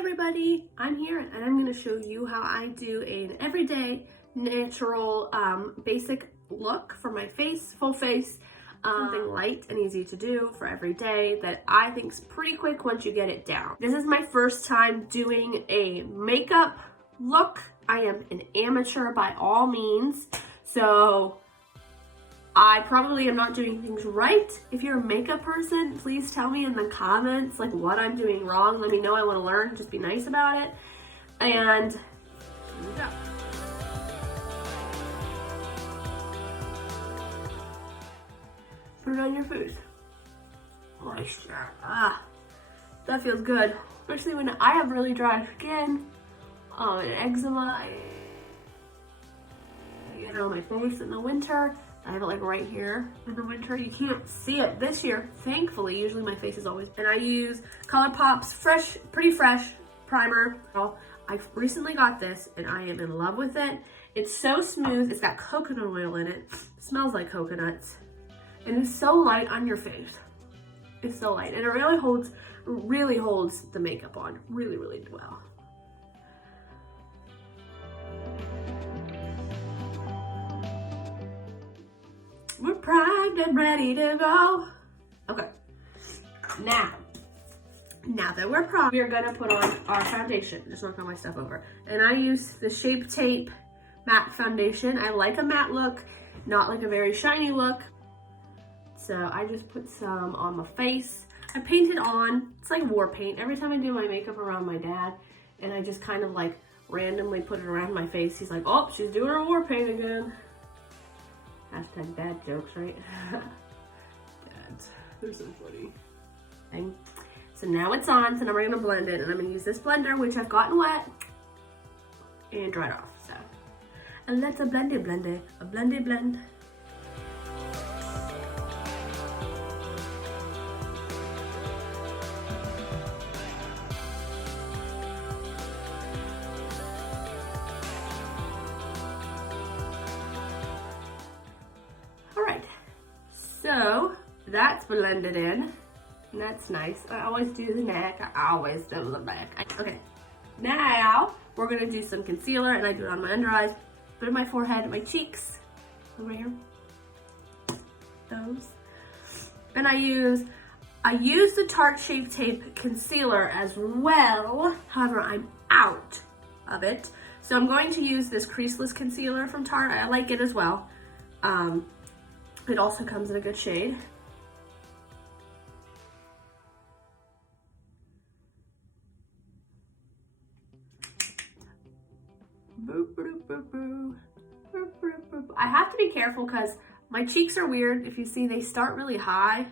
everybody, I'm here and I'm going to show you how I do an everyday natural basic look for my face, full face, something light and easy to do for every day that I think is pretty quick once you get it down. This is my first time doing a makeup look. I am an amateur by all means, so I probably am not doing things right. If you're a makeup person, please tell me in the comments like what I'm doing wrong. Let me know. I want to learn. Just be nice about it. And here we go. Put it on your face. Moisture. That feels good. Especially when I have really dry skin and eczema. I get it on my face in the winter. I have it like right here in the winter. You can't see it this year, thankfully. Usually my face is always, and I use ColourPop's Pretty Fresh primer. I recently got this and I am in love with it. It's so smooth. It's got coconut oil in it. It smells like coconuts. And it's so light on your face. It's so light. And it really holds the makeup on really, really well. We're primed and ready to go. Okay, now that we're primed, we are gonna put on our foundation. Just knock all my stuff over. And I use the Shape Tape matte foundation. I like a matte look, not like a very shiny look. So I just put some on my face. I paint it on. It's like war paint. Every time I do my makeup around my dad, and I just kind of like randomly put it around my face, he's like, oh, she's doing her war paint again. Hashtag dad jokes, right? Dads, they're so funny. Okay. So now it's on, so now we're gonna blend it, and I'm gonna use this blender, which I've gotten wet, and dry it off, so. And let's blend. So that's blended in, and that's nice. I always do the neck, I always do the back. Okay, now we're gonna do some concealer, and I do it on my under eyes, put it on my forehead, my cheeks, over here, those. And I use the Tarte Shape Tape concealer as well. However, I'm out of it. So I'm going to use this creaseless concealer from Tarte. I like it as well. It also comes in a good shade. I have to be careful because my cheeks are weird. If you see, they start really high.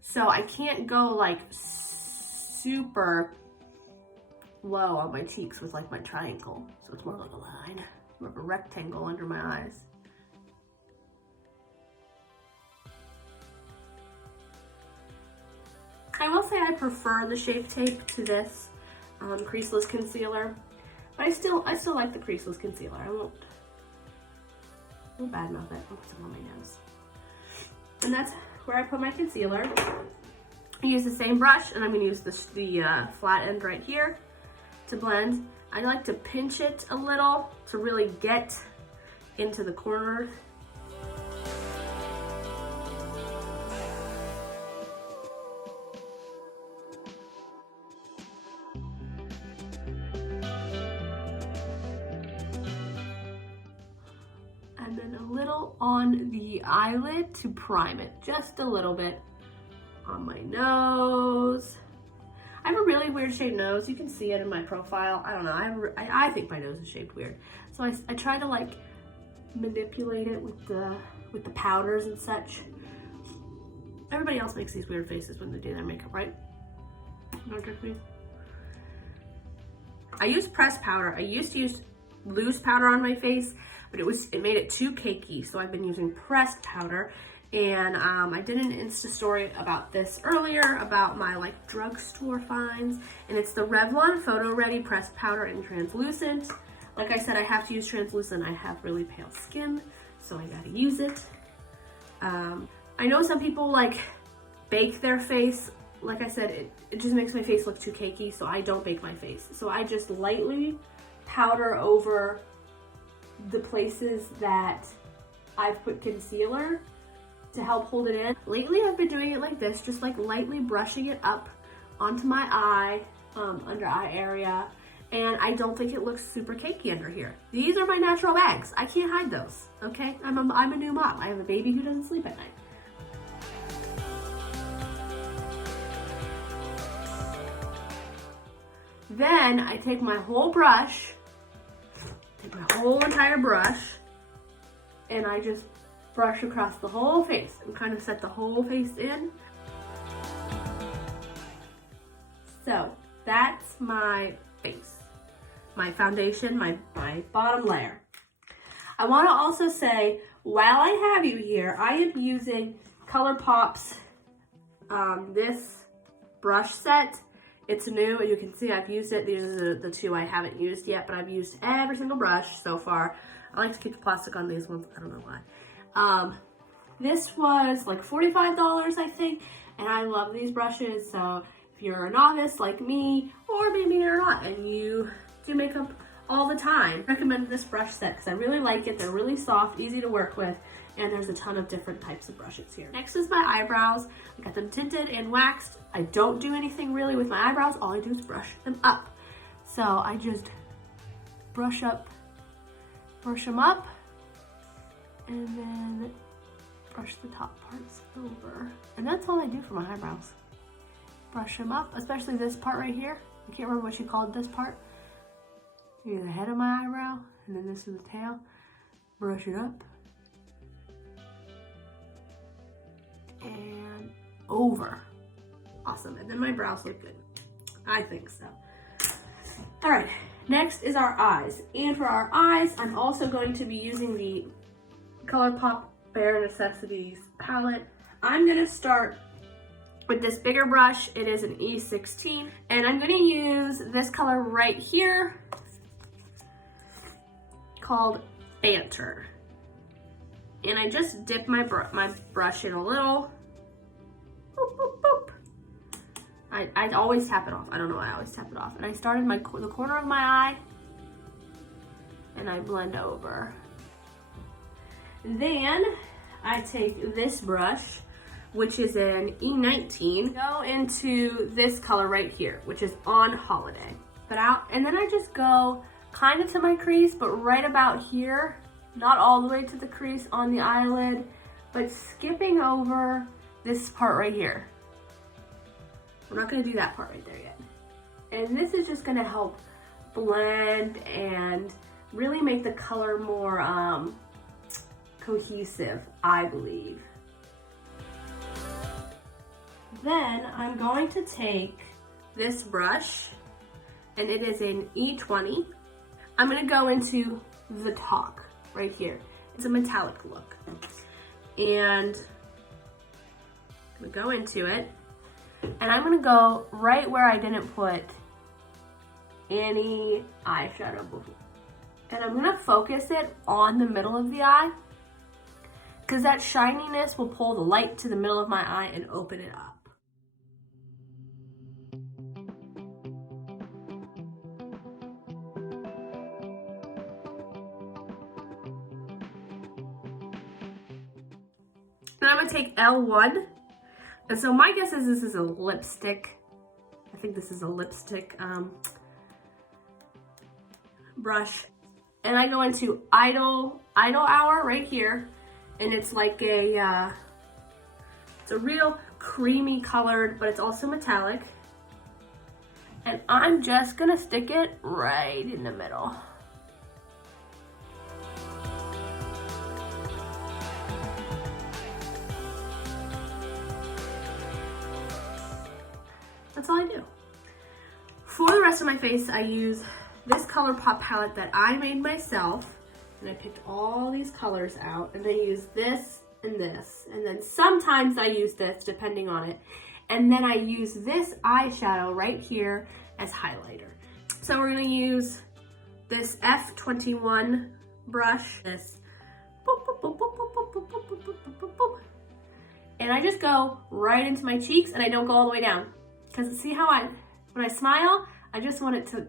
So I can't go like super low on my cheeks with like my triangle. So it's more like a line, more of a rectangle under my eyes. I will say I prefer the Shape Tape to this creaseless concealer, but I still like the creaseless concealer. I won't badmouth it. I'll put some on my nose. And that's where I put my concealer. I use the same brush, and I'm gonna use the flat end right here to blend. I like to pinch it a little to really get into the corners. And then a little on the eyelid to prime it, just a little bit on my nose. I have a really weird shaped nose. You can see it in my profile. I don't know, I think my nose is shaped weird. So I try to like manipulate it with the powders and such. Everybody else makes these weird faces when they do their makeup, right? Not just me. I use pressed powder. I used to use loose powder on my face, but it made it too cakey, so I've been using pressed powder. And I did an Insta story about this earlier, about my like drugstore finds, and it's the Revlon Photo Ready pressed powder in translucent. Like I said, I have to use translucent. I have really pale skin, so I gotta use it. I know some people like bake their face like I said, it just makes my face look too cakey, so I don't bake my face. So I just lightly powder over the places that I've put concealer to help hold it in. Lately I've been doing it like this, just like lightly brushing it up onto my eye, under eye area, and I don't think it looks super cakey under here. These are my natural bags. I can't hide those, okay? I'm a new mom. I have a baby who doesn't sleep at night. Then I take my whole brush, take my whole entire brush, and I just brush across the whole face and kind of set the whole face in. So that's my face, my foundation, my bottom layer. I want to also say, while I have you here, I am using ColourPop's this brush set. It's new, as you can see. I've used it. These are the two I haven't used yet, but I've used every single brush so far. I like to keep the plastic on these ones. I don't know why. This was like $45, I think, and I love these brushes. So if you're a novice like me, or maybe you're not, and you do makeup all the time, I recommend this brush set because I really like it. They're really soft, easy to work with, and there's a ton of different types of brushes here. Next is my eyebrows. I got them tinted and waxed. I don't do anything really with my eyebrows. All I do is brush them up. So I just brush them up, and then brush the top parts over. And that's all I do for my eyebrows. Brush them up, especially this part right here. I can't remember what she called this part. Here's the head of my eyebrow, and then this is the tail. Brush it up. And over. Awesome. And then my brows look good. I think so. All right, next is our eyes. And for our eyes, I'm also going to be using the ColourPop Bare Necessities palette. I'm gonna start with this bigger brush. It is an E16, and I'm gonna use this color right here called Banter. And I just dip my brush in a little. Boop, boop, boop. I always tap it off. I don't know why I always tap it off. And I started the corner of my eye, and I blend over. Then I take this brush, which is an E19, go into this color right here, which is On Holiday. But out, and then I just go kind of to my crease, but right about here, not all the way to the crease on the eyelid, but skipping over this part right here. We're not gonna do that part right there yet. And this is just gonna help blend and really make the color more cohesive, I believe. Then I'm going to take this brush, and it is an E20. I'm gonna go into the Talk right here. It's a metallic look. And I'm gonna go into it, and I'm gonna go right where I didn't put any eyeshadow before. And I'm gonna focus it on the middle of the eye, because that shininess will pull the light to the middle of my eye and open it up. Then I'm gonna take L1. And so my guess is this is a lipstick. I think this is a lipstick brush. And I go into Idle Hour right here. And it's like it's a real creamy colored, but it's also metallic. And I'm just gonna stick it right in the middle. That's all I do. For the rest of my face, I use this ColourPop palette that I made myself. And I picked all these colors out, and I use this, and then sometimes I use this depending on it. And then I use this eyeshadow right here as highlighter. So we're gonna use this F21 brush, this boop, boop, boop, boop, boop, boop, boop, boop, boop, boop, boop, boop. And I just go right into my cheeks and I don't go all the way down. Because see how when I smile, I just want it to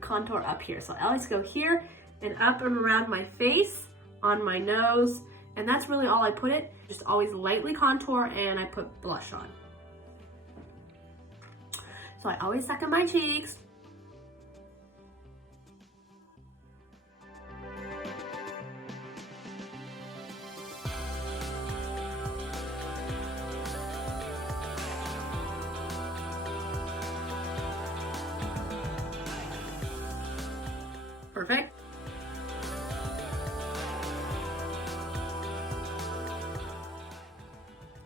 contour up here. So I always go here and up and around my face, on my nose, and that's really all I put it. Just always lightly contour and I put blush on. So I always suck in my cheeks. Perfect.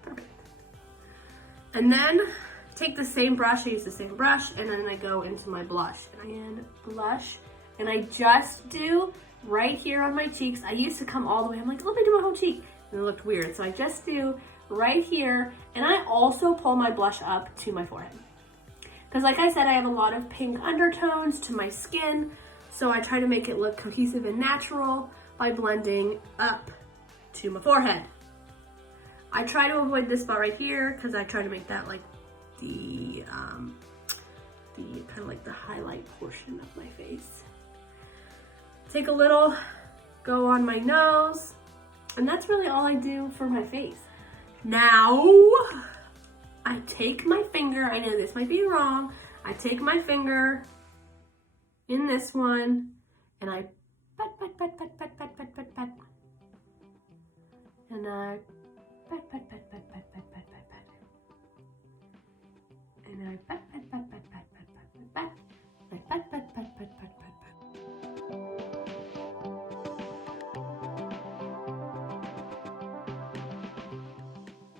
Perfect. And then take the same brush, I use the same brush, and then I go into my blush. And blush, and I just do right here on my cheeks. I used to come all the way, I'm like, let me do my whole cheek. And it looked weird. So I just do right here, and I also pull my blush up to my forehead. Because like I said, I have a lot of pink undertones to my skin, so I try to make it look cohesive and natural by blending up to my forehead. I try to avoid this spot right here because I try to make that like the kind of like the highlight portion of my face. Take a little, go on my nose, and that's really all I do for my face. Now, I take my finger, I know this might be wrong, I take my finger in this one, and I pat, and I pat, and I pat,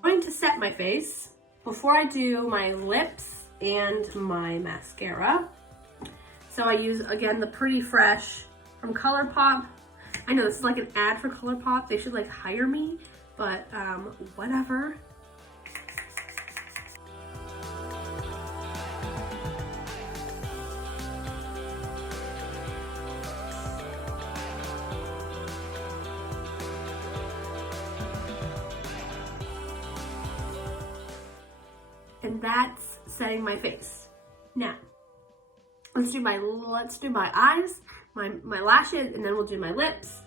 I'm going to set my face before I do my lips and my mascara. So I use, again, the Pretty Fresh from ColourPop. I know this is like an ad for ColourPop. They should like hire me, but whatever. And that's setting my face. Now, let's do my eyes, my lashes, and then we'll do my lips.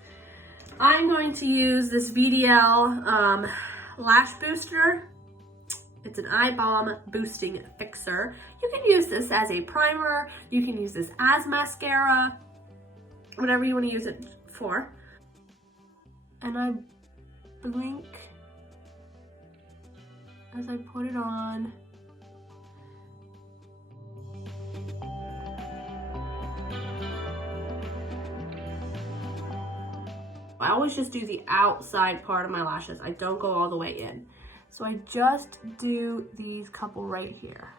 I'm going to use this VDL Lash Booster. It's an eye balm boosting fixer. You can use this as a primer. You can use this as mascara, whatever you want to use it for. And I blink as I put it on. I always just do the outside part of my lashes. I don't go all the way in. So I just do these couple right here.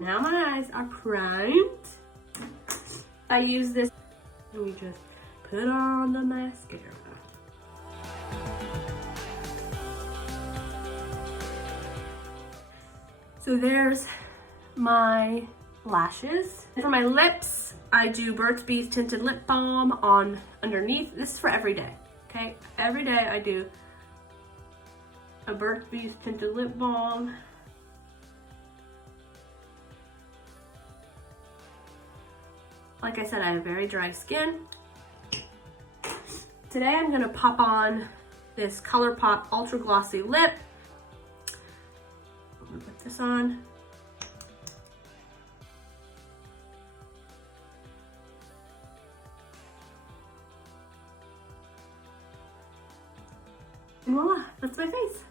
Now my eyes are primed. I use this, and we just put on the mascara. So there's my lashes. For my lips, I do Burt's Bees Tinted Lip Balm on underneath. This is for every day, okay? Every day I do a Burt's Bees Tinted Lip Balm. Like I said, I have very dry skin. Today I'm gonna pop on this ColourPop Ultra Glossy Lip. I'm gonna put this on. And voila, that's my face.